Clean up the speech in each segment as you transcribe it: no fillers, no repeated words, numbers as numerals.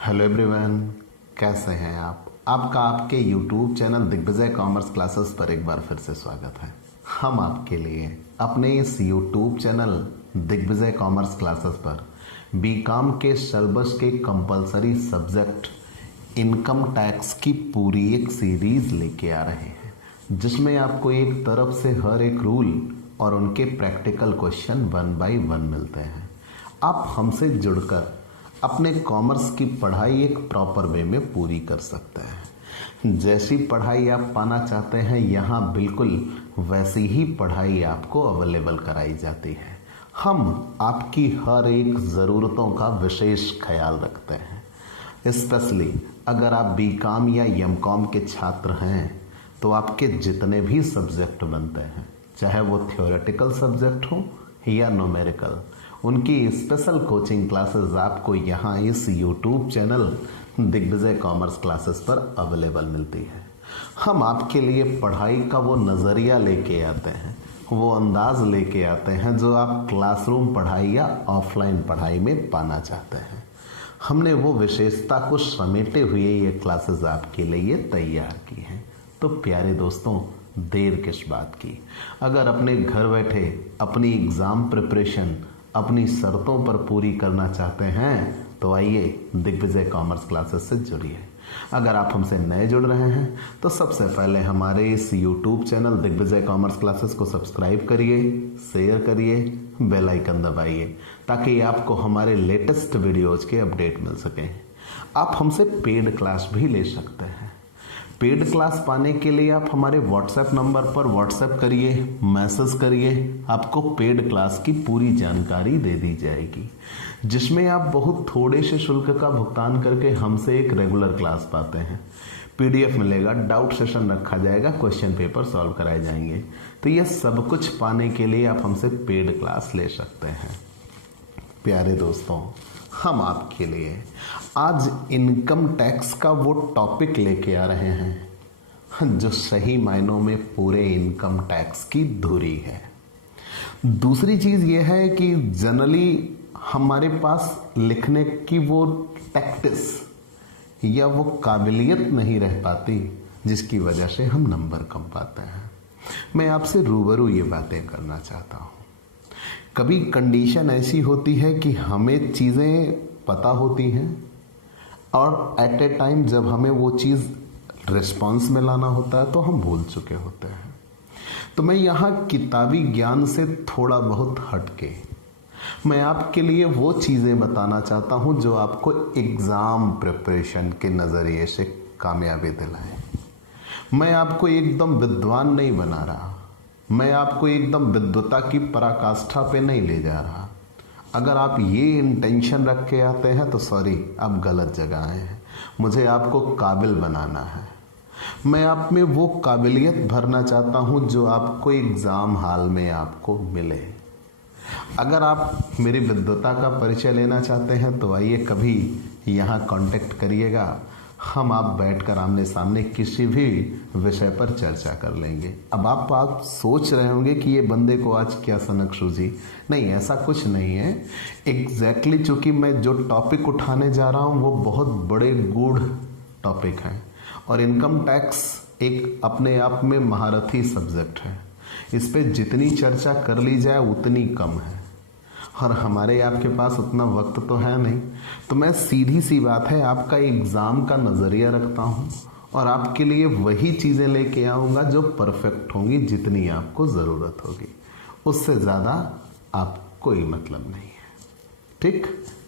Hello everyone, कैसे हैं आप? आपका आपके YouTube channel Digvijay commerce classes पर एक बार फिर से स्वागत है। हम आपके लिए अपने इस YouTube channel Digvijay commerce classes पर बीकॉम के सिलेबस के कंपलसरी सब्जेक्ट इनकम टैक्स की पूरी एक सीरीज लेके आ रहे हैं, जिसमें आपको एक तरफ से हर एक रूल और उनके प्रैक्टिकल क्वेश्चन 1 बाय 1 मिलते हैं। आप हमसे जुड़कर अपने कॉमर्स की पढ़ाई एक प्रॉपर वे में पूरी कर सकते हैं। जैसी पढ़ाई आप पाना चाहते हैं, यहाँ बिल्कुल वैसी ही पढ़ाई आपको अवेलेबल कराई जाती है। हम आपकी हर एक ज़रूरतों का विशेष ख्याल रखते हैं। स्पेशली अगर आप बीकॉम या एमकॉम के छात्र हैं तो आपके जितने भी सब्जेक्ट बनते हैं, चाहे वो थ्योरेटिकल सब्जेक्ट हो या न्यूमेरिकल, उनकी स्पेशल कोचिंग क्लासेस आपको यहाँ इस YouTube channel Digvijay commerce classes पर अवेलेबल मिलती है। हम आपके लिए पढ़ाई का वो नज़रिया लेके आते हैं, वो अंदाज लेके आते हैं जो आप क्लासरूम पढ़ाई या ऑफलाइन पढ़ाई में पाना चाहते हैं। हमने वो विशेषता को समेटे हुए ये क्लासेस आपके लिए तैयार की हैं। तो प्यारे दोस्तों, देर किस बात की? अगर अपने घर बैठे अपनी एग्ज़ाम प्रिपरेशन अपनी शर्तों पर पूरी करना चाहते हैं तो आइए दिग्विजय कॉमर्स क्लासेस से जुड़िए। अगर आप हमसे नए जुड़ रहे हैं तो सबसे पहले हमारे इस YouTube channel Digvijay commerce classes को सब्सक्राइब करिए, शेयर करिए, बेल आइकन दबाइए ताकि आपको हमारे लेटेस्ट वीडियोज़ के अपडेट मिल सकें। आप हमसे पेड क्लास भी ले सकते हैं। पेड क्लास पाने के लिए आप हमारे व्हाट्सएप नंबर पर व्हाट्सएप करिए, मैसेज करिए, आपको पेड क्लास की पूरी जानकारी दे दी जाएगी, जिसमें आप बहुत थोड़े से शुल्क का भुगतान करके हमसे एक रेगुलर क्लास पाते हैं। PDF मिलेगा, डाउट सेशन रखा जाएगा, क्वेश्चन पेपर सॉल्व कराए जाएंगे। तो यह सब कुछ पाने के लिए आप हमसे पेड क्लास ले सकते हैं। प्यारे दोस्तों, हम आपके लिए आज इनकम टैक्स का वो टॉपिक लेके आ रहे हैं जो सही मायनों में पूरे इनकम टैक्स की धुरी है। दूसरी चीज़ ये है कि जनरली हमारे पास लिखने की वो टैक्टिस या वो काबिलियत नहीं रह पाती, जिसकी वजह से हम नंबर कम पाते हैं। मैं आपसे रूबरू ये बातें करना चाहता हूँ। कभी कंडीशन ऐसी होती है कि हमें चीज़ें पता होती हैं और एट ए टाइम जब हमें वो चीज़ रिस्पॉन्स में लाना होता है तो हम भूल चुके होते हैं। तो मैं यहाँ किताबी ज्ञान से थोड़ा बहुत हटके मैं आपके लिए वो चीज़ें बताना चाहता हूँ जो आपको एग्ज़ाम प्रिपरेशन के नज़रिए से कामयाबी दिलाए। मैं आपको एकदम विद्वान नहीं बना रहा, मैं आपको एकदम विद्वता की पराकाष्ठा पे नहीं ले जा रहा। अगर आप ये इंटेंशन रख के आते हैं तो सॉरी, आप गलत जगह आए हैं। मुझे आपको काबिल बनाना है। मैं आप में वो काबिलियत भरना चाहता हूँ जो आपको एग्ज़ाम हॉल में आपको मिले। अगर आप मेरी विद्वता का परिचय लेना चाहते हैं तो आइए कभी यहाँ कांटेक्ट करिएगा। हम आप बैठकर आमने सामने किसी भी विषय पर चर्चा कर लेंगे। अब आप सोच रहे होंगे कि ये बंदे को आज क्या सनक सूझी। नहीं, ऐसा कुछ नहीं है। एग्जैक्टली चूँकि मैं जो टॉपिक उठाने जा रहा हूँ वो बहुत बड़े गूढ़ टॉपिक हैं और इनकम टैक्स एक अपने आप में महारथी सब्जेक्ट है। इस पर जितनी चर्चा कर ली जाए उतनी कम है और हमारे आपके पास उतना वक्त तो है नहीं। तो मैं सीधी सी बात है, आपका एग्ज़ाम का नज़रिया रखता हूँ और आपके लिए वही चीज़ें लेके आऊँगा जो परफेक्ट होंगी, जितनी आपको ज़रूरत होगी। उससे ज़्यादा आप कोई मतलब नहीं है। ठीक,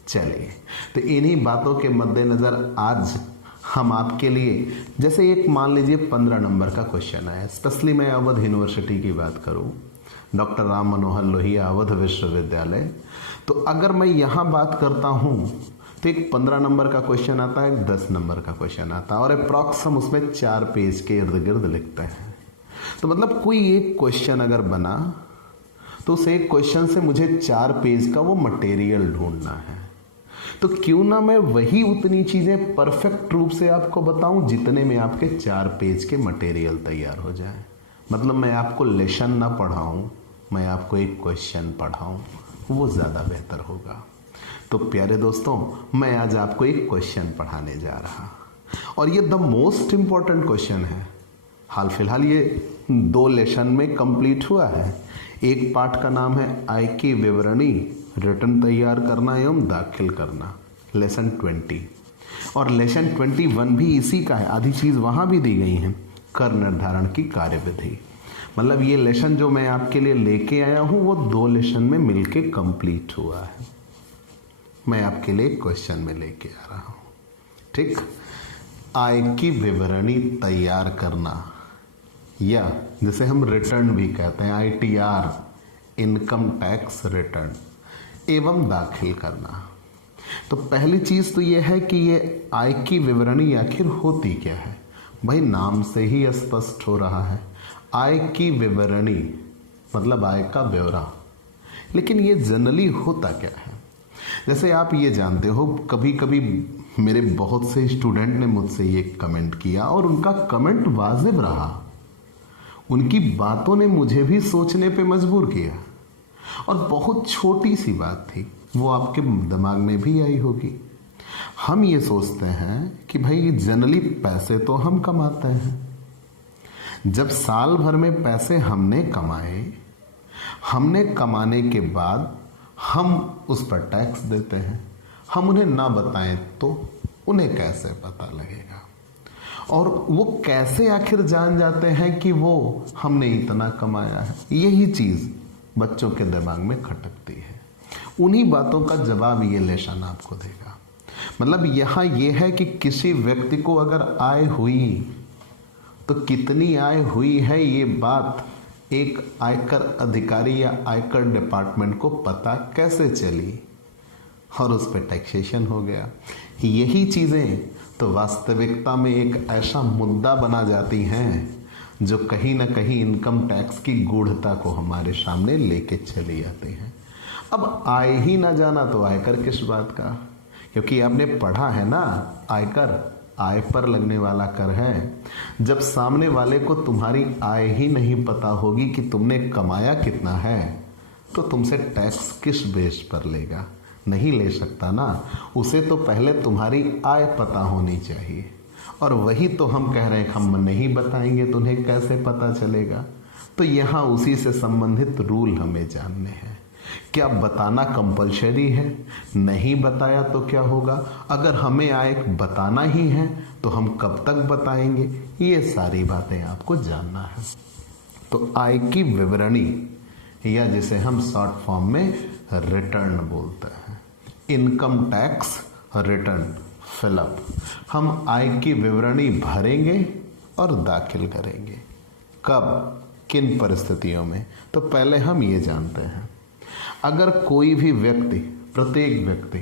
चलिए। तो इन्हीं बातों के मद्देनज़र आज हम आपके लिए, जैसे एक मान लीजिए 15 नंबर का क्वेश्चन है, स्पेशली मैं अवध यूनिवर्सिटी की बात करूं, डॉक्टर राम मनोहर लोहिया अवध विश्वविद्यालय, तो अगर मैं यहाँ बात करता हूँ तो एक 15 नंबर का क्वेश्चन आता है, एक 10 नंबर का क्वेश्चन आता है और अप्रॉक्स हम उसमें 4 पेज के इर्द गिर्द लिखते हैं। तो मतलब कोई एक क्वेश्चन अगर बना तो उस एक क्वेश्चन से मुझे 4 पेज का वो मटेरियल ढूंढना है। तो क्यों ना मैं वही उतनी चीज़ें परफेक्ट रूप से आपको बताऊं जितने में आपके 4 पेज के मटेरियल तैयार हो जाए। मतलब मैं आपको लेसन ना पढ़ाऊं, मैं आपको एक क्वेश्चन पढ़ाऊं, वो ज़्यादा बेहतर होगा। तो प्यारे दोस्तों, मैं आज आपको एक क्वेश्चन पढ़ाने जा रहा, और ये द मोस्ट इम्पॉर्टेंट क्वेश्चन है। हाल फिलहाल ये 2 लेसन में कंप्लीट हुआ है। एक पाठ का नाम है आय की विवरणी रिटर्न तैयार करना एवं दाखिल करना, लेसन 20, और लेसन 21 भी इसी का है। आधी चीज़ वहाँ भी दी गई है, कर निर्धारण की कार्यविधि। मतलब ये लेसन जो मैं आपके लिए लेके आया हूँ वो 2 लेसन में मिलके कंप्लीट हुआ है। मैं आपके लिए क्वेश्चन में लेके आ रहा हूँ, ठीक। आय की विवरणी तैयार करना, या जिसे हम रिटर्न भी कहते हैं, ITR, इनकम टैक्स रिटर्न, एवं दाखिल करना। तो पहली चीज़ तो ये है कि ये आय की विवरणी आखिर होती क्या है। भाई नाम से ही स्पष्ट हो रहा है, आय की विवरणी मतलब आय का ब्यौरा। लेकिन ये जनरली होता क्या है? जैसे आप ये जानते हो, कभी कभी मेरे बहुत से स्टूडेंट ने मुझसे ये कमेंट किया और उनका कमेंट वाजिब रहा। उनकी बातों ने मुझे भी सोचने पे मजबूर किया, और बहुत छोटी सी बात थी, वो आपके दिमाग में भी आई होगी। हम ये सोचते हैं कि भाई जनरली पैसे तो हम कमाते हैं, जब साल भर में पैसे हमने कमाए, हमने कमाने के बाद हम उस पर टैक्स देते हैं। हम उन्हें ना बताएं तो उन्हें कैसे पता लगेगा? और वो कैसे आखिर जान जाते हैं कि वो हमने इतना कमाया है? यही चीज़ बच्चों के दिमाग में खटकती है। उन्हीं बातों का जवाब ये लेसन आपको देगा। मतलब यहाँ ये है कि किसी व्यक्ति को अगर आय हुई तो कितनी आय हुई है, ये बात एक आयकर अधिकारी या आयकर डिपार्टमेंट को पता कैसे चली, और उस पर टैक्सेशन हो गया। यही चीज़ें तो वास्तविकता में एक ऐसा मुद्दा बना जाती हैं जो कहीं ना कहीं इनकम टैक्स की गूढ़ता को हमारे सामने लेके चली आती हैं। अब आय ही ना जाना तो आयकर किस बात का? क्योंकि आपने पढ़ा है ना, आयकर आय पर लगने वाला कर है। जब सामने वाले को तुम्हारी आय ही नहीं पता होगी कि तुमने कमाया कितना है, तो तुमसे टैक्स किस बेस पर लेगा? नहीं ले सकता ना। उसे तो पहले तुम्हारी आय पता होनी चाहिए, और वही तो हम कह रहे हैं, हम नहीं बताएंगे तो उन्हें कैसे पता चलेगा? तो यहाँ उसी से संबंधित रूल हमें जानने हैं। क्या बताना कंपलसरी है? नहीं बताया तो क्या होगा? अगर हमें आय बताना ही है तो हम कब तक बताएंगे? ये सारी बातें आपको जानना है। तो आय की विवरणी, या जिसे हम शॉर्ट फॉर्म में रिटर्न बोलते हैं, इनकम टैक्स रिटर्न फिलअप, हम आय की विवरणी भरेंगे और दाखिल करेंगे। कब, किन परिस्थितियों में? तो पहले हम ये जानते हैं, अगर कोई भी व्यक्ति, प्रत्येक व्यक्ति,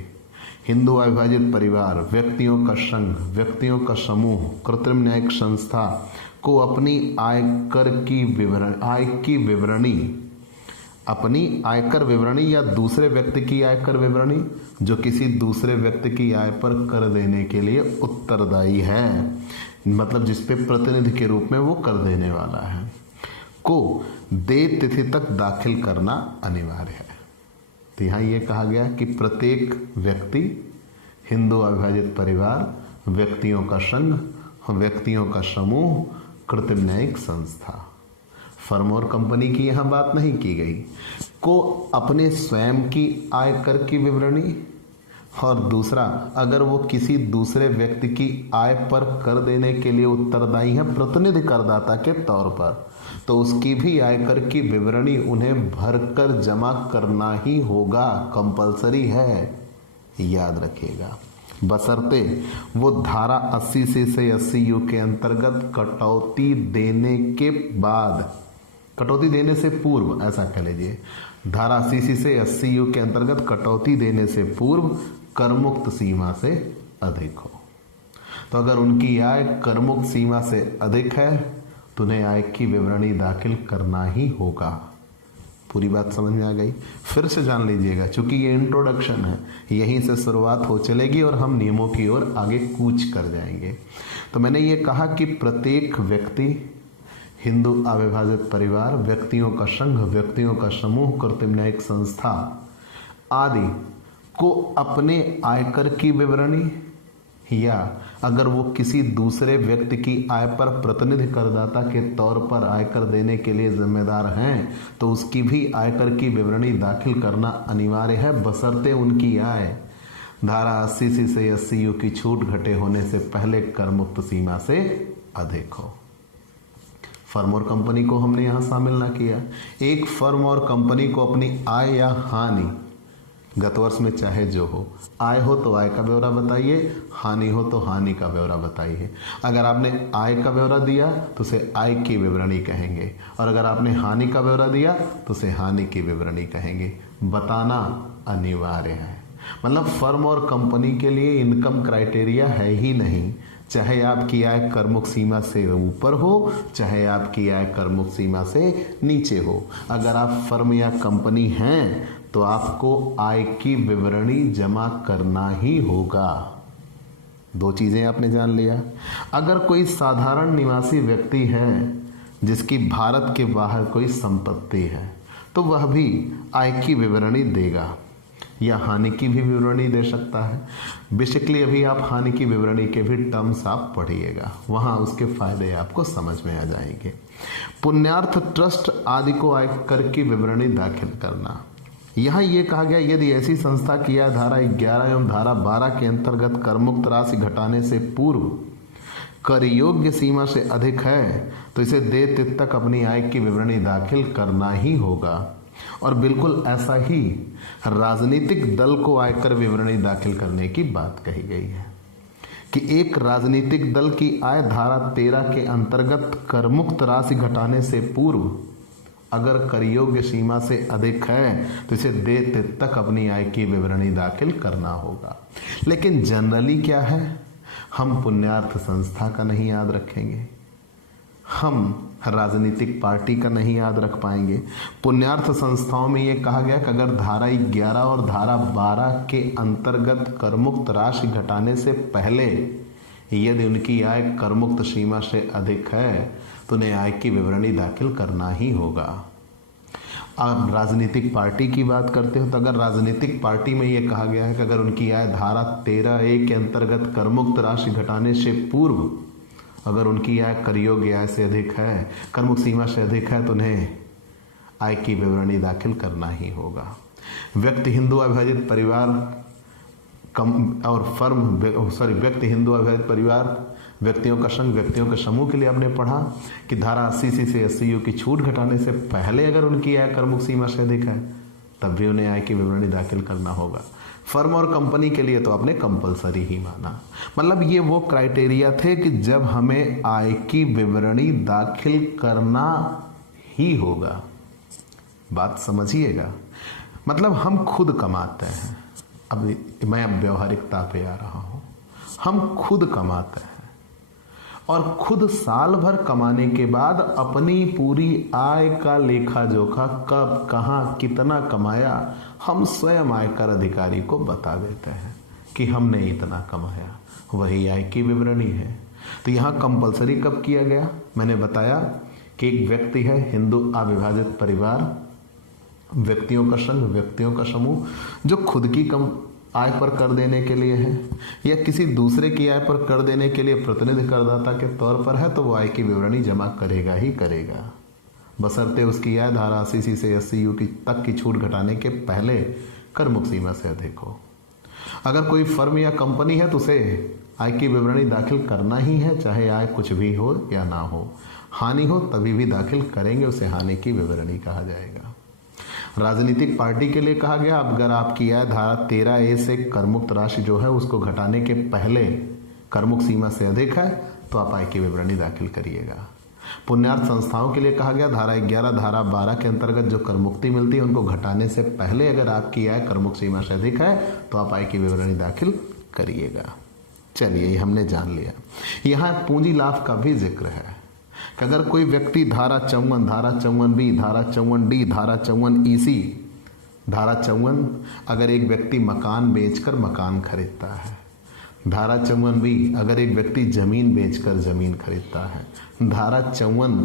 हिंदू अविभाजित परिवार, व्यक्तियों का संघ, व्यक्तियों का समूह, कृत्रिम न्यायिक संस्था को अपनी आयकर की विवरणी, अपनी आयकर विवरणी या दूसरे व्यक्ति की आयकर विवरणी, जो किसी दूसरे व्यक्ति की आय पर कर देने के लिए उत्तरदायी है, मतलब जिसपे प्रतिनिधि के रूप में वो कर देने वाला है, को देय तिथि तक दाखिल करना अनिवार्य है। तो यहाँ ये कहा गया कि प्रत्येक व्यक्ति, हिंदू अविभाजित परिवार, व्यक्तियों का संघ, व्यक्तियों का समूह, कृत्रिम न्यायिक संस्था, फर्म और कंपनी की यहाँ बात नहीं की गई, को अपने स्वयं की आयकर की विवरणी, और दूसरा, अगर वो किसी दूसरे व्यक्ति की आय पर कर देने के लिए उत्तरदायी है प्रतिनिधि करदाता के तौर पर, तो उसकी भी आयकर की विवरणी उन्हें भरकर जमा करना ही होगा, कंपलसरी है, याद रखिएगा। बशर्ते वो धारा 80C से 80U के अंतर्गत कटौती देने के बाद, कटौती देने से पूर्व, ऐसा कह लीजिए, धारा 80C से 80U के अंतर्गत कटौती देने से पूर्व करमुक्त सीमा से अधिक हो। तो अगर उनकी आय करमुक्त सीमा से अधिक है तो उन्हें आय की विवरणी दाखिल करना ही होगा। पूरी बात समझ में आ गई? फिर से जान लीजिएगा, चूंकि ये इंट्रोडक्शन है, यहीं से शुरुआत हो चलेगी और हम नियमों की ओर आगे कूच कर जाएंगे। तो मैंने ये कहा कि प्रत्येक व्यक्ति, हिंदू अविभाजित परिवार, व्यक्तियों का संघ, व्यक्तियों का समूह, कृत्रिम न्यायिक संस्था आदि को अपने आयकर की विवरणी, या अगर वो किसी दूसरे व्यक्ति की आय पर प्रतिनिधि करदाता के तौर पर आयकर देने के लिए जिम्मेदार हैं तो उसकी भी आयकर की विवरणी दाखिल करना अनिवार्य है, बशर्ते उनकी आय धारा 80C से 80U की छूट घटे होने से पहले कर मुक्त सीमा से अधिक हो। फर्म और कंपनी को हमने यहां शामिल ना किया। एक फर्म और कंपनी को अपनी आय या हानि गत वर्ष में चाहे जो हो, आय हो तो आय का ब्यौरा बताइए, हानि हो तो हानि का ब्यौरा बताइए। अगर आपने आय का ब्यौरा दिया तो उसे आय की विवरणी कहेंगे, और अगर आपने हानि का ब्यौरा दिया तो उसे हानि की विवरणी कहेंगे। बताना अनिवार्य है। मतलब फर्म और कंपनी के लिए इनकम क्राइटेरिया है ही नहीं, चाहे आपकी आय करमुक्त सीमा से ऊपर हो, चाहे आपकी आय करमुक्त सीमा से नीचे हो। अगर आप फर्म या कंपनी हैं तो आपको आय की विवरणी जमा करना ही होगा। दो चीजें आपने जान लिया। अगर कोई साधारण निवासी व्यक्ति है जिसकी भारत के बाहर कोई संपत्ति है तो वह भी आय की विवरणी देगा या हानि की भी विवरणी दे सकता है। बेसिकली अभी आप हानि की विवरणी के भी टर्म्स आप पढ़िएगा, वहां उसके फायदे आपको समझ में आ जाएंगे। पुण्यार्थ ट्रस्ट आदि को आयकर की विवरणी दाखिल करना। यहाँ ये कहा गया यदि ऐसी संस्था की आय धारा 11 एवं धारा 12 के अंतर्गत करमुक्त राशि घटाने से पूर्व कर योग्य सीमा से अधिक है तो इसे दे तिथ तक अपनी आय की विवरणी दाखिल करना ही होगा। और बिल्कुल ऐसा ही राजनीतिक दल को आयकर विवरणी दाखिल करने की बात कही गई है कि एक राजनीतिक दल की आय धारा 13 के अंतर्गत करमुक्त राशि घटाने से पूर्व अगर कर योग्य सीमा से अधिक है तो इसे दे तिथ तक अपनी आय की विवरणी दाखिल करना होगा। लेकिन जनरली क्या है, हम पुण्यार्थ संस्था का नहीं याद रखेंगे, हम राजनीतिक पार्टी का नहीं याद रख पाएंगे। पुण्यार्थ संस्थाओं में यह कहा गया कि अगर धारा 11 और धारा 12 के अंतर्गत करमुक्त राशि घटाने से पहले यदि उनकी आय करमुक्त सीमा से अधिक है तो उन्हें आय की विवरणी दाखिल करना ही होगा। आप राजनीतिक पार्टी की बात करते हो तो अगर राजनीतिक पार्टी में यह कहा गया है कि अगर उनकी आय धारा 13A के अंतर्गत करमुक्त राशि घटाने से पूर्व अगर उनकी आय कर योग्य आय से अधिक है, करमुक्त सीमा से अधिक है तो उन्हें आय की विवरणी दाखिल करना ही होगा। व्यक्ति हिंदू अविभाजित परिवार और फर्म व्यक्ति हिंदू अविभाजित परिवार, व्यक्तियों का संघ, व्यक्तियों के समूह के लिए आपने पढ़ा कि धारा 80C से 80U की छूट घटाने से पहले अगर उनकी आय करमुक्त सीमा से अधिक है तब भी उन्हें आय की विवरणी दाखिल करना होगा। फर्म और कंपनी के लिए तो आपने कंपलसरी ही माना। मतलब ये वो क्राइटेरिया थे कि जब हमें आय की विवरणी दाखिल करना ही होगा। बात समझिएगा, मतलब हम खुद कमाते हैं। अब मैं व्यवहारिकता पे आ रहा हूं। हम खुद कमाते हैं और खुद साल भर कमाने के बाद अपनी पूरी आय का लेखा जोखा कब कहाँ कितना कमाया हम स्वयं आयकर अधिकारी को बता देते हैं कि हमने इतना कमाया, वही आय की विवरणी है। तो यहाँ कंपलसरी कब किया गया? मैंने बताया कि एक व्यक्ति है, हिंदू अविभाजित परिवार, व्यक्तियों का संघ, व्यक्तियों का समूह जो खुद की कम आय पर कर देने के लिए है या किसी दूसरे की आय पर कर देने के लिए प्रतिनिधि करदाता के तौर पर है तो वो आय की विवरणी जमा करेगा ही करेगा, बशर्ते उसकी आय धारा 80C से 80U की तक की छूट घटाने के पहले कर मुक्त सीमा से अधिक हो। अगर कोई फर्म या कंपनी है तो उसे आय की विवरणी दाखिल करना ही है, चाहे आय कुछ भी हो या ना हो। हानि हो तभी भी दाखिल करेंगे, उसे हानि की विवरणी कहा जाएगा। राजनीतिक पार्टी के लिए कहा गया अगर आपकी आय धारा 13A से करमुक्त राशि जो है उसको घटाने के पहले करमुक्त सीमा से अधिक है तो आप आय की विवरणी दाखिल करिएगा। पुण्यार्थ संस्थाओं के लिए कहा गया धारा 11 धारा 12 के अंतर्गत जो करमुक्ति मिलती है उनको घटाने से पहले अगर आपकी आय करमुक्त सीमा से अधिक है तो आप आय की विवरणी दाखिल करिएगा। चलिए ये हमने जान लिया। यहाँ पूंजी लाभ का भी जिक्र है कि अगर कोई व्यक्ति धारा 54, धारा 54B, धारा 54D, धारा 54EC, धारा 54 अगर एक व्यक्ति मकान बेचकर मकान खरीदता है, धारा 54B अगर एक व्यक्ति जमीन बेचकर जमीन खरीदता है, धारा 54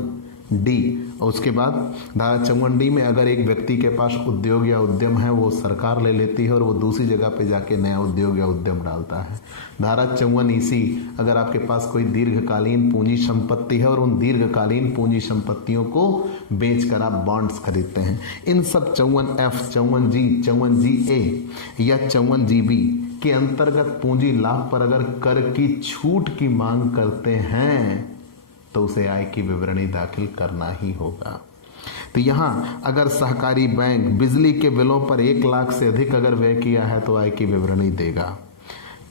डी। और उसके बाद धारा 54D में अगर एक व्यक्ति के पास उद्योग या उद्यम है, वो सरकार ले लेती है और वो दूसरी जगह पे जाके नया उद्योग या उद्यम डालता है। धारा 54EC, अगर आपके पास कोई दीर्घकालीन पूंजी संपत्ति है और उन दीर्घकालीन पूंजी संपत्तियों को बेचकर आप बॉन्ड्स खरीदते हैं। इन सब 54F, 54G, 54GA या 54GB के अंतर्गत पूंजी लाभ पर अगर कर की छूट की मांग करते हैं तो उसे आय की विवरणी दाखिल करना ही होगा। तो यहाँ अगर सहकारी बैंक बिजली के बिलों पर 1 लाख से अधिक अगर व्यय किया है तो आय की विवरणी देगा।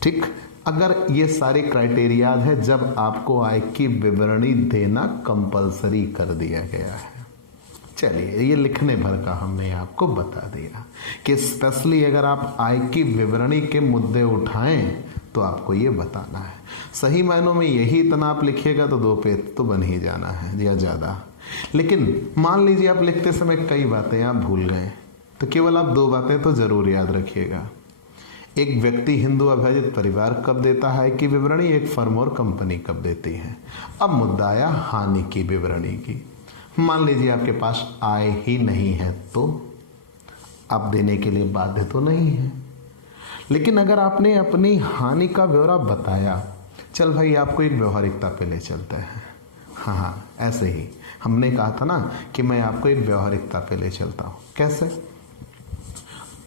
ठीक, अगर ये सारे क्राइटेरिया है जब आपको आय की विवरणी देना कंपलसरी कर दिया गया है। चलिए, ये लिखने भर का हमने आपको बता दिया कि स्पेशली अगर आप आय की विवरणी के मुद्दे उठाएं तो आपको ये बताना है। सही मायनों में यही इतना आप लिखिएगा तो 2 पेज तो बन ही जाना है या ज़्यादा। लेकिन मान लीजिए आप लिखते समय कई बातें आप भूल गए, तो केवल आप 2 बातें तो जरूर याद रखिएगा। एक व्यक्ति हिंदू अविभाजित परिवार कब देता है कि विवरणी, एक फर्म और कंपनी कब देती है। अब मुद्दा आया हानि की विवरणी की। मान लीजिए आपके पास आय ही नहीं है तो आप देने के लिए बाध्य तो नहीं है, लेकिन अगर आपने अपनी हानि का ब्यौरा बताया, चल भाई आपको एक व्यवहारिकता पे ले चलते हैं। हाँ, ऐसे ही हमने कहा था ना कि मैं आपको एक व्यवहारिकता पे ले चलता हूँ। कैसे?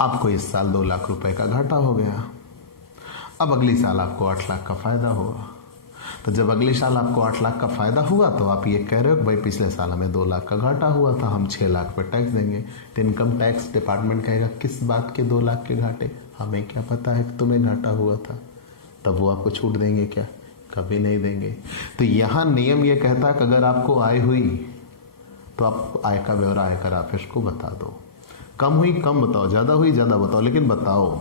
आपको इस साल 2 लाख रुपए का घाटा हो गया, अब अगली साल आपको 8 लाख का फायदा होगा। तो जब अगले साल आपको 8 लाख का फायदा हुआ तो आप ये कह रहे हो कि भाई पिछले साल हमें 2 लाख का घाटा हुआ था, हम 6 लाख पे टैक्स देंगे। तो इनकम टैक्स डिपार्टमेंट कहेगा किस बात के 2 लाख के घाटे, हमें क्या पता है कि तुम्हें घाटा हुआ था। तब वो आपको छूट देंगे क्या? कभी नहीं देंगे। तो यहाँ नियम ये कहता है कि अगर आपको आय हुई तो आप आय का ब्यौरा आयकर ऑफिस को बता दो। कम हुई कम बताओ, ज़्यादा हुई ज़्यादा बताओ, लेकिन बताओ।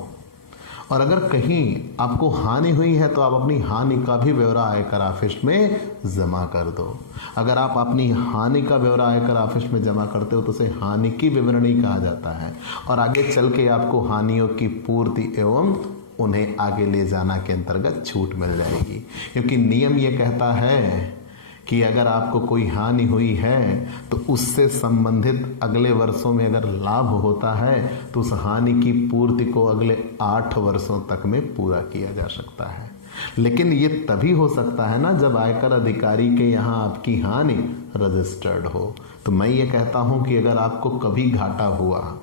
और अगर कहीं आपको हानि हुई है तो आप अपनी हानि का भी ब्यौरा आयकर ऑफिस में जमा कर दो। अगर आप अपनी हानि का ब्यौरा आयकर ऑफिस में जमा करते हो तो उसे हानि की विवरणी कहा जाता है। और आगे चल के आपको हानियों की पूर्ति एवं उन्हें आगे ले जाना के अंतर्गत छूट मिल जाएगी, क्योंकि नियम ये कहता है कि अगर आपको कोई हानि हुई है तो उससे संबंधित अगले वर्षों में अगर लाभ होता है तो उस हानि की पूर्ति को अगले 8 वर्षों तक में पूरा किया जा सकता है। लेकिन ये तभी हो सकता है ना जब आयकर अधिकारी के यहाँ आपकी हानि रजिस्टर्ड हो। तो मैं ये कहता हूँ कि अगर आपको कभी घाटा हुआ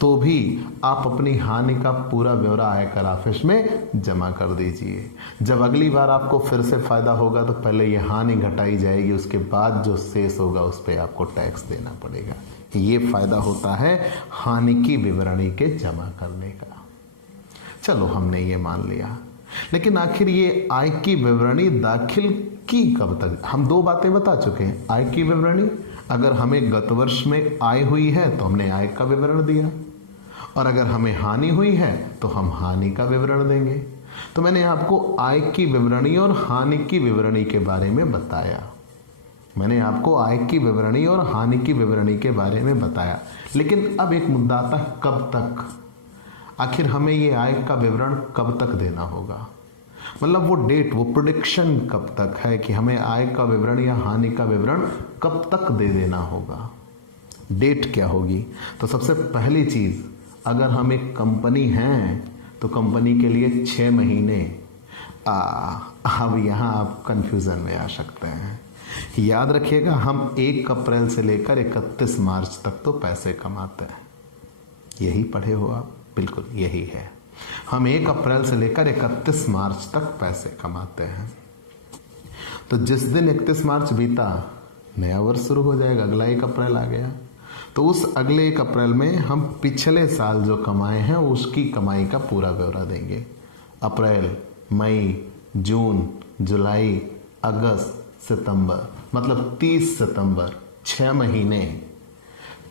तो भी आप अपनी हानि का पूरा ब्यौरा आयकर ऑफिस में जमा कर दीजिए। जब अगली बार आपको फिर से फायदा होगा तो पहले ये हानि घटाई जाएगी, उसके बाद जो शेष होगा उस पर आपको टैक्स देना पड़ेगा। ये फायदा होता है हानि की विवरणी के जमा करने का। चलो हमने ये मान लिया, लेकिन आखिर ये आय की विवरणी दाखिल की कब तक? हम 2 बातें बता चुके हैं। आय की विवरणी, अगर हमें गत वर्ष में आय हुई है तो हमने आय का विवरण दिया, और अगर हमें हानि हुई है तो हम हानि का विवरण देंगे। तो मैंने आपको आय की विवरणी और हानि की विवरणी के बारे में बताया। मैंने आपको आय की विवरणी और हानि की विवरणी के बारे में बताया, लेकिन अब एक मुद्दा आता है कब तक? आखिर हमें ये आय का विवरण कब तक देना होगा? मतलब वो डेट, वो प्रोडिक्शन कब तक है कि हमें आय का विवरण या हानि का विवरण कब तक दे देना होगा? डेट क्या होगी? तो सबसे पहली चीज, अगर हम एक कंपनी हैं तो कंपनी के लिए 6 महीने। अब यहाँ आप कंफ्यूजन में आ सकते हैं। याद रखिएगा, हम 1 अप्रैल से लेकर 31 मार्च तक तो पैसे कमाते हैं। यही पढ़े हो आप? बिल्कुल यही है। हम 1 अप्रैल से लेकर 31 मार्च तक पैसे कमाते हैं। तो जिस दिन 31 मार्च बीता, नया वर्ष शुरू हो जाएगा, अगला 1 अप्रैल आ गया। तो उस अगले 1 अप्रैल में हम पिछले साल जो कमाए हैं उसकी कमाई का पूरा ब्यौरा देंगे। अप्रैल, मई, जून, जुलाई, अगस्त, सितंबर, मतलब 30 सितंबर, 6 महीने।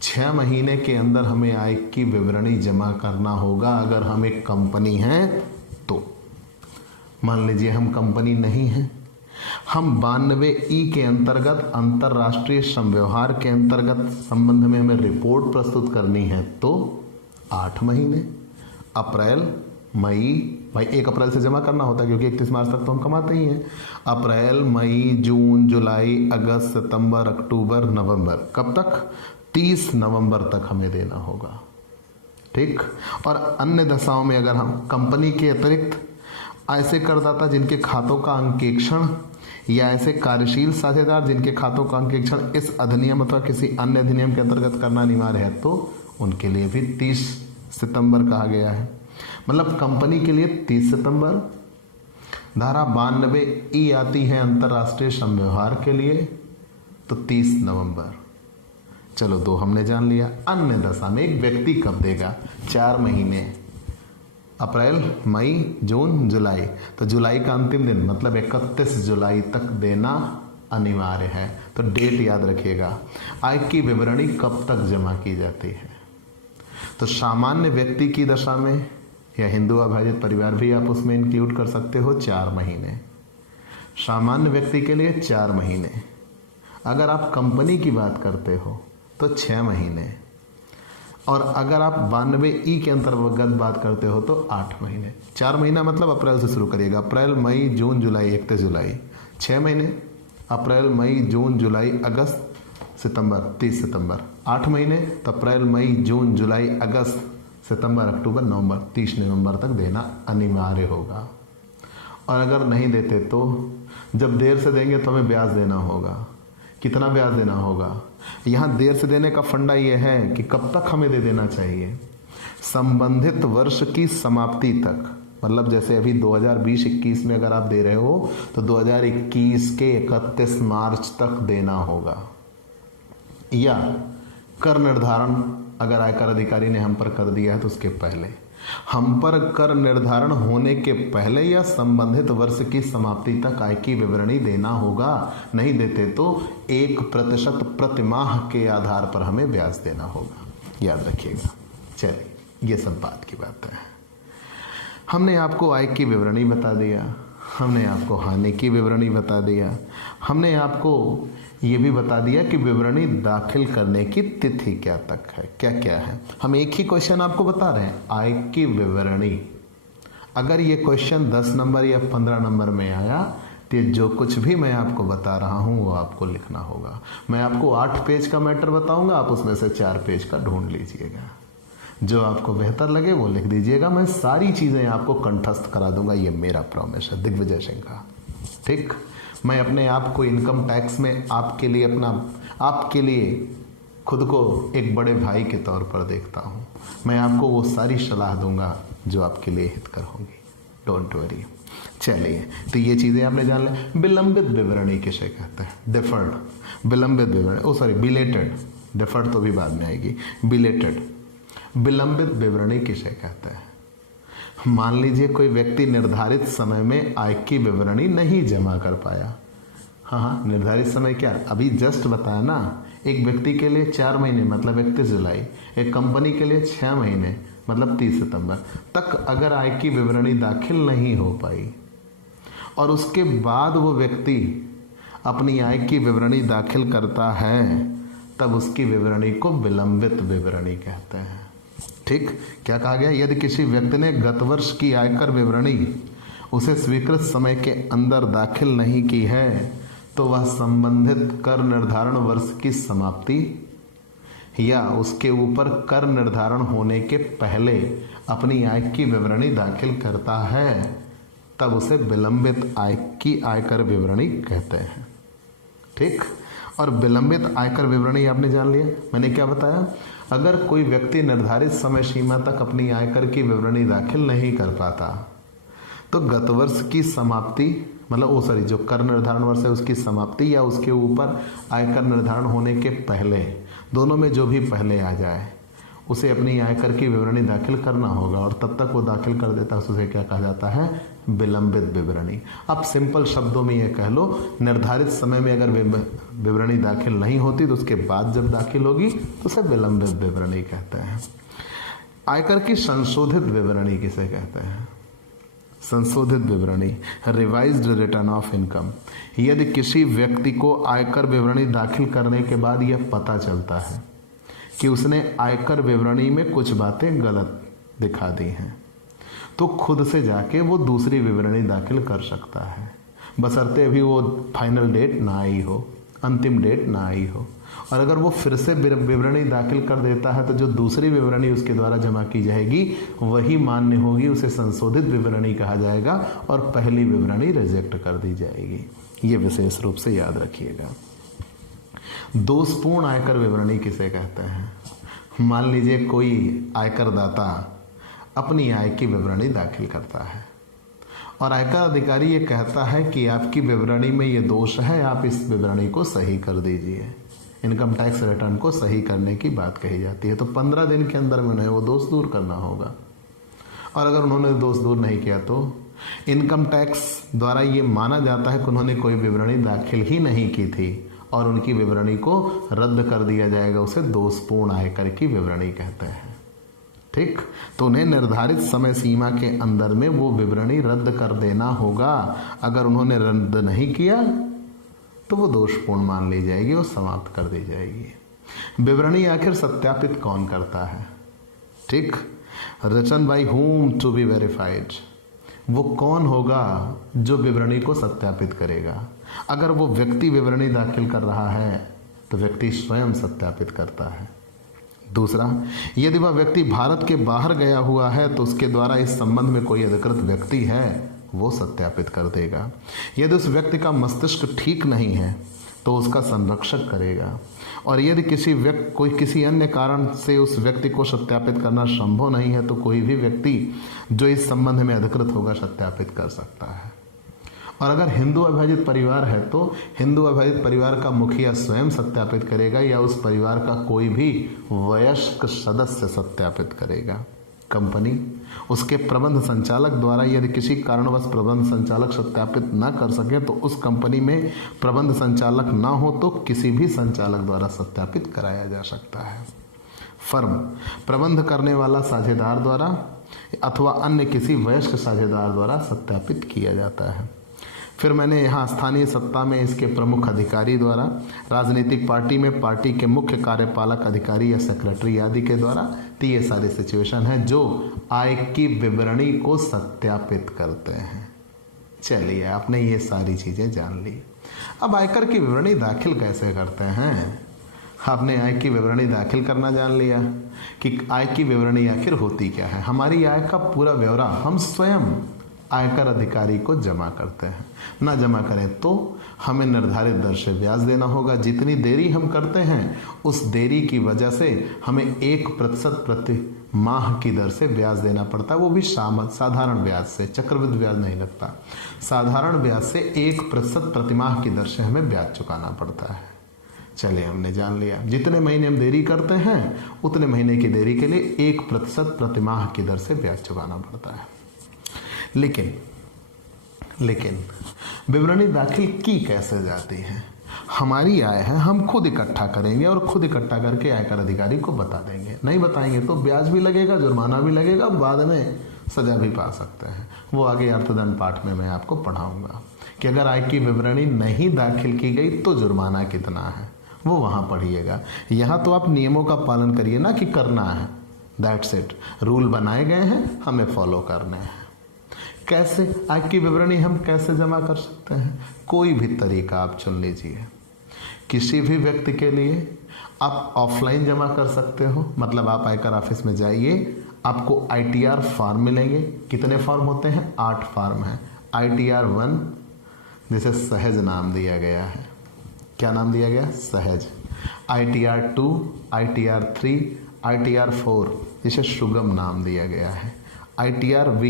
6 महीने के अंदर हमें आय की विवरणी जमा करना होगा अगर हम एक कंपनी हैं तो। मान लीजिए हम कंपनी नहीं हैं, हम 92E के अंतर्गत अंतर्राष्ट्रीय समव्यवहार के अंतर्गत संबंध में हमें रिपोर्ट प्रस्तुत करनी है तो 8 महीने, अप्रैल, मई, भाई 1 अप्रैल से जमा करना होता है क्योंकि 31 मार्च तक तो हम कमाते ही हैं। अप्रैल, मई, जून, जुलाई, अगस्त, सितंबर, अक्टूबर, नवंबर, कब तक? 30 नवंबर तक हमें देना होगा। ठीक। और अन्य दशाओं में अगर हम कंपनी के अतिरिक्त ऐसे करदाता जिनके खातों का अंकेक्षण या ऐसे कार्यशील साझेदार जिनके खातों का अंकेक्षण इस अधिनियम अथवा किसी अन्य अधिनियम के अंतर्गत करना अनिवार्य है, तो उनके लिए भी 30 सितंबर कहा गया है। मतलब कंपनी के लिए 30 सितंबर। धारा 92 आती है अंतर्राष्ट्रीय श्रम व्यवहार के लिए, तो 30 नवंबर। चलो 2 हमने जान लिया। अन्य दशा में एक व्यक्ति कब देगा? 4 महीने, अप्रैल, मई, जून, जुलाई। तो जुलाई का अंतिम दिन मतलब 31 जुलाई तक देना अनिवार्य है। तो डेट याद रखिएगा। आय की विवरणी कब तक जमा की जाती है? तो सामान्य व्यक्ति की दशा में या हिंदू अभाजित परिवार भी आप उसमें इंक्लूड कर सकते हो, 4 महीने। सामान्य व्यक्ति के लिए 4 महीने। अगर आप कंपनी की बात करते हो तो 6 महीने, और अगर आप 92 के अंतर्गत बात करते हो तो 8 महीने। 4 महीना मतलब अप्रैल से शुरू करिएगा, अप्रैल, मई, जून, जुलाई, 31 जुलाई। 6 महीने, अप्रैल, मई, जून, जुलाई, अगस्त, सितंबर, 30 सितंबर। 8 महीने, तो अप्रैल, मई, जून, जुलाई, अगस्त, सितंबर, अक्टूबर, नवंबर, 30 नवंबर तक देना अनिवार्य होगा। और अगर नहीं देते तो जब देर से देंगे तो हमें ब्याज देना होगा। कितना ब्याज देना होगा? यहाँ देर से देने का फंडा यह है कि कब तक हमें दे देना चाहिए? संबंधित वर्ष की समाप्ति तक। मतलब जैसे अभी 2020-21 में अगर आप दे रहे हो तो 2021 के 31 मार्च तक देना होगा। या कर निर्धारण अगर आयकर अधिकारी ने हम पर कर दिया है तो उसके पहले, हम पर कर निर्धारण होने के पहले या संबंधित वर्ष की समाप्ति तक आय की विवरणी देना होगा। नहीं देते तो 1% प्रति माह के आधार पर हमें ब्याज देना होगा। याद रखिएगा। चलिए, ये सब बात की बात है। हमने आपको आय की विवरणी बता दिया, हमने आपको हानि की विवरणी बता दिया, हमने आपको ये भी बता दिया कि विवरणी दाखिल करने की तिथि क्या तक है, क्या क्या है। हम एक ही क्वेश्चन आपको बता रहे हैं, आय की विवरणी। अगर ये क्वेश्चन 10 नंबर या 15 नंबर में आया तो जो कुछ भी मैं आपको बता रहा हूँ वो आपको लिखना होगा। मैं आपको 8 पेज का मैटर बताऊंगा, आप उसमें से 4 पेज का ढूंढ लीजिएगा। जो आपको बेहतर लगे वो लिख दीजिएगा। मैं सारी चीज़ें आपको कंठस्थ करा दूंगा, ये मेरा प्रॉमिस है दिग्विजय सिंह का। ठीक। मैं अपने आप को इनकम टैक्स में आपके लिए खुद को एक बड़े भाई के तौर पर देखता हूँ। मैं आपको वो सारी सलाह दूंगा जो आपके लिए हितकर होंगी। Don't worry. चलिए, तो ये चीज़ें आपने जान ली। विलंबित विवरणी किसे कहते हैं? डिफर्ड। विलंबित विवरणी, बिलेटेड। डिफर्ड तो भी बाद में आएगी। बिलेटेड। विलंबित विवरणी किसे कहते हैं? मान लीजिए कोई व्यक्ति निर्धारित समय में आय की विवरणी नहीं जमा कर पाया। हाँ, निर्धारित समय क्या अभी जस्ट बताया ना। एक व्यक्ति के लिए 4 महीने मतलब 31 जुलाई, एक कंपनी के लिए 6 महीने मतलब 30 सितंबर तक अगर आय की विवरणी दाखिल नहीं हो पाई और उसके बाद वो व्यक्ति अपनी आय की विवरणी दाखिल करता है, तब उसकी विवरणी को विलंबित विवरणी कहते हैं। ठीक। क्या कहा गया? यदि किसी व्यक्ति ने गत वर्ष की आयकर विवरणी उसे स्वीकृत समय के अंदर दाखिल नहीं की है तो वह संबंधित कर निर्धारण वर्ष की समाप्ति या उसके ऊपर कर निर्धारण होने के पहले अपनी आय की विवरणी दाखिल करता है, तब उसे विलंबित आय की आयकर विवरणी कहते हैं। ठीक। और विलंबित आयकर विवरणी आपने जान लिया। मैंने क्या बताया? अगर कोई व्यक्ति निर्धारित समय सीमा तक अपनी आयकर की विवरणी दाखिल नहीं कर पाता तो गत वर्ष की समाप्ति मतलब जो कर निर्धारण वर्ष है उसकी समाप्ति या उसके ऊपर आयकर निर्धारण होने के पहले, दोनों में जो भी पहले आ जाए, उसे अपनी आयकर की विवरणी दाखिल करना होगा। और तब तक वो दाखिल कर देता है, उसे क्या कहा जाता है? विलंबित विवरणी। अब सिंपल शब्दों में ये कह लो, निर्धारित समय में अगर विवरणी दाखिल नहीं होती तो उसके बाद जब दाखिल होगी तो उसे विलंबित विवरणी कहते हैं। आयकर की संशोधित विवरणी किसे कहते हैं? संशोधित विवरणी, रिवाइज्ड रिटर्न ऑफ इनकम। यदि किसी व्यक्ति को आयकर विवरणी दाखिल करने के बाद यह पता चलता है कि उसने आयकर विवरणी में कुछ बातें गलत दिखा दी हैं, तो खुद से जाके वो दूसरी विवरणी दाखिल कर सकता है, बशर्ते अभी वो फाइनल डेट ना आई हो, अंतिम डेट ना आई हो। और अगर वो फिर से विवरणी दाखिल कर देता है तो जो दूसरी विवरणी उसके द्वारा जमा की जाएगी वही मान्य होगी, उसे संशोधित विवरणी कहा जाएगा और पहली विवरणी रिजेक्ट कर दी जाएगी। ये विशेष रूप से याद रखिएगा। दोषपूर्ण आयकर विवरणी किसे कहते हैं? मान लीजिए कोई आयकर दाता अपनी आय की विवरणी दाखिल करता है और आयकर अधिकारी ये कहता है कि आपकी विवरणी में ये दोष है, आप इस विवरणी को सही कर दीजिए। इनकम टैक्स रिटर्न को सही करने की बात कही जाती है। तो 15 दिन के अंदर में उन्हें वो दोष दूर करना होगा। और अगर उन्होंने दोष दूर नहीं किया तो इनकम टैक्स द्वारा ये माना जाता है कि उन्होंने कोई विवरणी दाखिल ही नहीं की थी और उनकी विवरणी को रद्द कर दिया जाएगा। उसे दोषपूर्ण आयकर की विवरणी कहते हैं। ठीक, तो उन्हें निर्धारित समय सीमा के अंदर में वो विवरणी रद्द कर देना होगा। अगर उन्होंने रद्द नहीं किया तो वो दोषपूर्ण मान ली जाएगी और समाप्त कर दी जाएगी। विवरणी आखिर सत्यापित कौन करता है? ठीक, written by whom to be verified. वो कौन होगा जो विवरणी को सत्यापित करेगा? अगर वो व्यक्ति विवरणी दाखिल कर रहा है तो व्यक्ति स्वयं सत्यापित करता है। दूसरा, यदि वह व्यक्ति भारत के बाहर गया हुआ है तो उसके द्वारा इस संबंध में कोई अधिकृत व्यक्ति है, वो सत्यापित कर देगा। यदि उस व्यक्ति का मस्तिष्क ठीक नहीं है तो उसका संरक्षक करेगा। और यदि किसी अन्य कारण से उस व्यक्ति को सत्यापित करना संभव नहीं है तो कोई भी व्यक्ति जो इस संबंध में अधिकृत होगा सत्यापित कर सकता है। और अगर हिंदू अविभाजित परिवार है तो हिंदू अविभाजित परिवार का मुखिया स्वयं सत्यापित करेगा या उस परिवार का कोई भी वयस्क सदस्य सत्यापित करेगा। कंपनी उसके प्रबंध संचालक द्वारा यदि किसी कारणवश प्रबंध संचालक सत्यापित न कर सके तो उस कंपनी में प्रबंध संचालक ना हो तो किसी भी संचालक द्वारा सत्यापित कराया जा सकता है। फर्म प्रबंध करने वाला साझेदार द्वारा अथवा अन्य किसी वयस्क साझेदार द्वारा सत्यापित किया जाता है। फिर मैंने यहाँ स्थानीय सत्ता में इसके प्रमुख अधिकारी द्वारा, राजनीतिक पार्टी में पार्टी के मुख्य कार्यपालक अधिकारी या सेक्रेटरी आदि के द्वारा, तो ये सारी सिचुएशन है जो आय की विवरणी को सत्यापित करते हैं। चलिए, आपने ये सारी चीज़ें जान ली। अब आयकर की विवरणी दाखिल कैसे करते हैं? आपने आय की विवरणी दाखिल करना जान लिया कि आय की विवरणी आखिर होती क्या है। हमारी आय का पूरा ब्यौरा हम स्वयं आयकर अधिकारी को जमा करते हैं। ना जमा करें तो हमें निर्धारित दर से ब्याज देना होगा। जितनी देरी हम करते हैं उस देरी की वजह से हमें 1% प्रति माह की दर से ब्याज देना पड़ता है। वो भी साधारण ब्याज से, चक्रवृद्धि ब्याज नहीं लगता। साधारण ब्याज से 1% प्रति माह की दर से हमें ब्याज चुकाना पड़ता है। चलिए, हमने जान लिया जितने महीने हम देरी करते हैं उतने महीने की देरी के लिए 1% प्रति माह की दर से ब्याज चुकाना पड़ता है। लेकिन विवरणी दाखिल की कैसे जाती है? हमारी आय है, हम खुद इकट्ठा करेंगे और खुद इकट्ठा करके आयकर अधिकारी को बता देंगे। नहीं बताएंगे तो ब्याज भी लगेगा, जुर्माना भी लगेगा, बाद में सजा भी पा सकते हैं। वो आगे अर्थदंड पाठ में मैं आपको पढ़ाऊंगा कि अगर आय की विवरणी नहीं दाखिल की गई तो जुर्माना कितना है, वो वहाँ पढ़िएगा। यहाँ तो आप नियमों का पालन करिए ना कि करना है, दैट्स इट। रूल बनाए गए हैं, हमें फॉलो करने हैं। कैसे आय की विवरणी हम कैसे जमा कर सकते हैं? कोई भी तरीका आप चुन लीजिए। किसी भी व्यक्ति के लिए आप ऑफलाइन जमा कर सकते हो, मतलब आप आयकर ऑफिस में जाइए, आपको ITR फॉर्म मिलेंगे। कितने फॉर्म होते हैं? 8 फॉर्म हैं। ITR 1 जिसे सहज नाम दिया गया है। क्या नाम दिया गया? सहज। ITR 2, ITR 3, ITR 4 जिसे सुगम नाम दिया गया है। ITR V,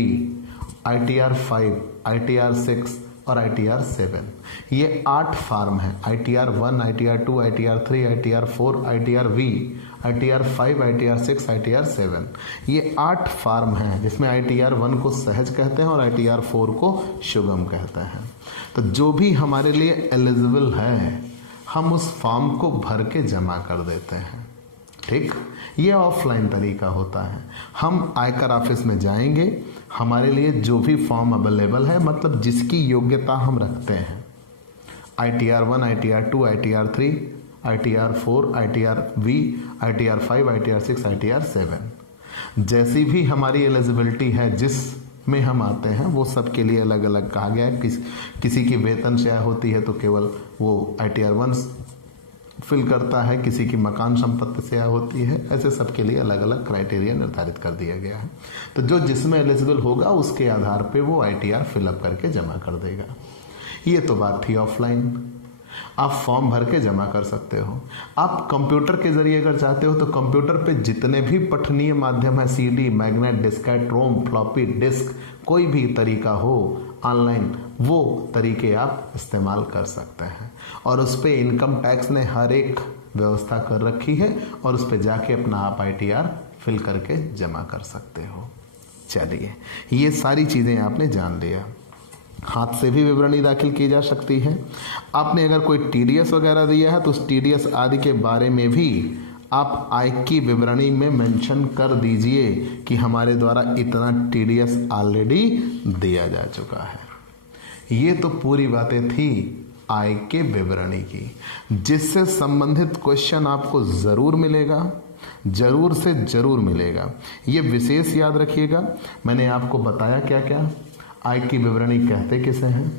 ITR 5, ITR 6 और ITR 7, ये 8 फार्म हैं। ITR 1, ITR 2, ITR 3, ITR 4, ITR V, ITR 5, ITR 6, ITR 7, ये 8 फार्म हैं जिसमें ITR 1 को सहज कहते हैं और ITR 4 को सुगम कहते हैं। तो जो भी हमारे लिए एलिजिबल है हम उस फॉर्म को भर के जमा कर देते हैं। ठीक, ये ऑफलाइन तरीका होता है। हम आयकर ऑफिस में जाएंगे, हमारे लिए जो भी फॉर्म अवेलेबल है, मतलब जिसकी योग्यता हम रखते हैं, ITR 1, ITR 2, ITR 3, ITR 4, ITR V, ITR 5, ITR 6, ITR 7, जैसी भी हमारी एलिजिबिलिटी है, जिस में हम आते हैं वो सब के लिए अलग अलग कहा गया है। किसी की वेतन शेयर होती है तो केवल वो ITR 1 फिल करता है, किसी की मकान संपत्ति शेयर होती है, ऐसे सब के लिए अलग अलग क्राइटेरिया निर्धारित कर दिया गया है। तो जो जिसमें एलिजिबल होगा उसके आधार पे वो ITR फिलअप करके जमा कर देगा। ये तो बात थी ऑफलाइन। आप फॉर्म भर के जमा कर सकते हो। आप कंप्यूटर के जरिए अगर चाहते हो तो कंप्यूटर पे जितने भी पठनीय माध्यम है, CD, मैग्नेट, डिस्केट, रोम, फ्लॉपी डिस्क, कोई भी तरीका हो ऑनलाइन, वो तरीके आप इस्तेमाल कर सकते हैं। और उस पर इनकम टैक्स ने हर एक व्यवस्था कर रखी है और उस पर जाके अपना आप ITR फिल करके जमा कर सकते हो। चलिए, ये सारी चीज़ें आपने जान लिया। हाथ से भी विवरणी दाखिल की जा सकती है। आपने अगर कोई TDS वगैरह दिया है तो उस TDS आदि के बारे में भी आप आय की विवरणी में मेंशन कर दीजिए कि हमारे द्वारा इतना TDS ऑलरेडी दिया जा चुका है। ये तो पूरी बातें थी आय के विवरणी की, जिससे संबंधित क्वेश्चन आपको ज़रूर मिलेगा, ज़रूर से ज़रूर मिलेगा। ये विशेष याद रखिएगा। मैंने आपको बताया क्या क्या, आय की विवरणी कहते किसे हैं,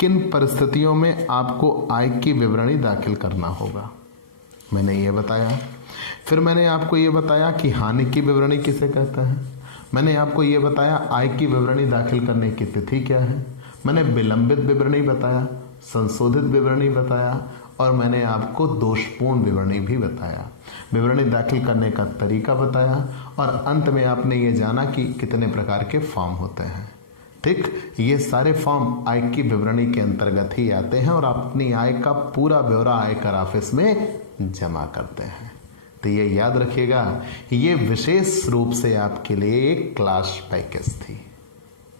किन परिस्थितियों में आपको आय की विवरणी दाखिल करना होगा, मैंने ये बताया। फिर मैंने आपको ये बताया कि हानि की विवरणी किसे कहते हैं। मैंने आपको ये बताया आय की विवरणी दाखिल करने की तिथि क्या है। मैंने विलंबित विवरणी बताया, संशोधित विवरणी बताया और मैंने आपको दोषपूर्ण विवरणी भी बताया। विवरणी दाखिल करने का तरीका बताया और अंत में आपने ये जाना कि कितने प्रकार के फॉर्म होते हैं। ठीक, ये सारे फॉर्म आय की विवरणी के अंतर्गत ही आते हैं और आप अपनी आय का पूरा ब्यौरा आयकर ऑफिस में जमा करते हैं। तो ये याद रखिएगा, ये विशेष रूप से आपके लिए एक क्लास पैकेज थी,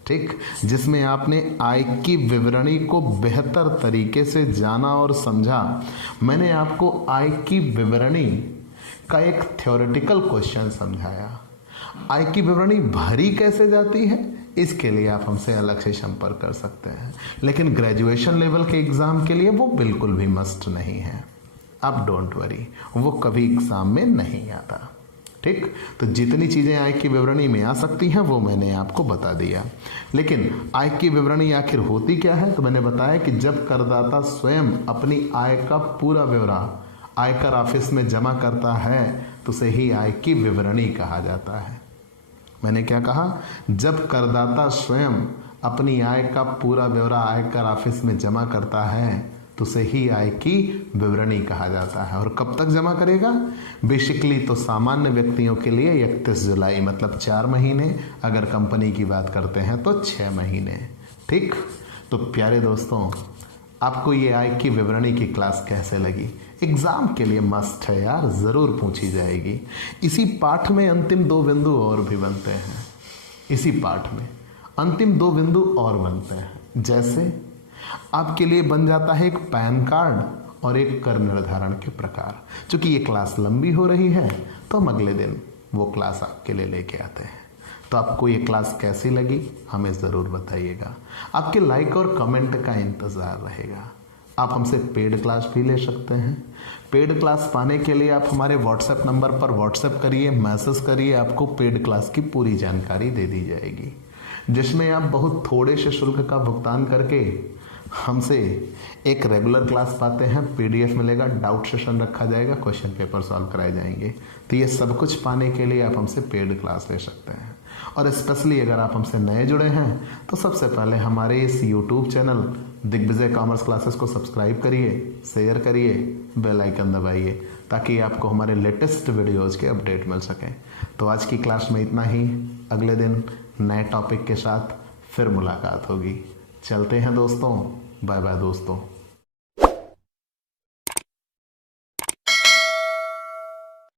ठीक, जिसमें आपने आय की विवरणी को बेहतर तरीके से जाना और समझा। मैंने आपको आय की विवरणी का एक थ्योरेटिकल क्वेश्चन समझाया। आय की विवरणी भरी कैसे जाती है इसके लिए आप हमसे अलग से संपर्क कर सकते हैं, लेकिन ग्रेजुएशन लेवल के एग्जाम के लिए वो बिल्कुल भी मस्ट नहीं है। आप डोंट वरी, वो कभी एग्जाम में नहीं आता। ठीक, तो जितनी चीज़ें आय की विवरणी में आ सकती हैं वो मैंने आपको बता दिया। लेकिन आय की विवरणी आखिर होती क्या है, तो मैंने बताया कि जब करदाता स्वयं अपनी आय का पूरा ब्यौरा आयकर ऑफिस में जमा करता है तो उसे ही आय की विवरणी कहा जाता है। मैंने क्या कहा, जब करदाता स्वयं अपनी आय का पूरा ब्यौरा आयकर ऑफिस में जमा करता है तो उसे ही आय की विवरणी कहा जाता है। और कब तक जमा करेगा, बेसिकली तो सामान्य व्यक्तियों के लिए 31 जुलाई मतलब 4 महीने, अगर कंपनी की बात करते हैं तो 6 महीने। ठीक, तो प्यारे दोस्तों, आपको ये आय की विवरणी की क्लास कैसे लगी? एग्जाम के लिए मस्ट है यार, जरूर पूछी जाएगी। इसी पाठ में अंतिम 2 बिंदु और भी बनते हैं। इसी पाठ में अंतिम 2 बिंदु और बनते हैं, जैसे आपके लिए बन जाता है एक पैन कार्ड और एक कर निर्धारण के प्रकार। चूंकि ये क्लास लंबी हो रही है तो हम अगले दिन वो क्लास आपके लिए लेके आते हैं। तो आपको ये क्लास कैसी लगी हमें ज़रूर बताइएगा। आपके लाइक और कमेंट का इंतज़ार रहेगा। आप हमसे पेड क्लास भी ले सकते हैं। पेड क्लास पाने के लिए आप हमारे व्हाट्सएप नंबर पर व्हाट्सएप करिए, मैसेज करिए, आपको पेड क्लास की पूरी जानकारी दे दी जाएगी, जिसमें आप बहुत थोड़े से शुल्क का भुगतान करके हमसे एक रेगुलर क्लास पाते हैं। PDF मिलेगा, डाउट सेशन रखा जाएगा, क्वेश्चन पेपर सॉल्व कराए जाएंगे। तो ये सब कुछ पाने के लिए आप हमसे पेड क्लास ले सकते हैं। और स्पेशली अगर आप हमसे नए जुड़े हैं तो सबसे पहले हमारे इस YouTube channel Digvijay commerce classes को सब्सक्राइब करिए, शेयर करिए, बेल आइकन दबाइए ताकि आपको हमारे लेटेस्ट वीडियोज़ के अपडेट मिल सकें। तो आज की क्लास में इतना ही। अगले दिन नए टॉपिक के साथ फिर मुलाकात होगी। चलते हैं दोस्तों, बाय बाय दोस्तों।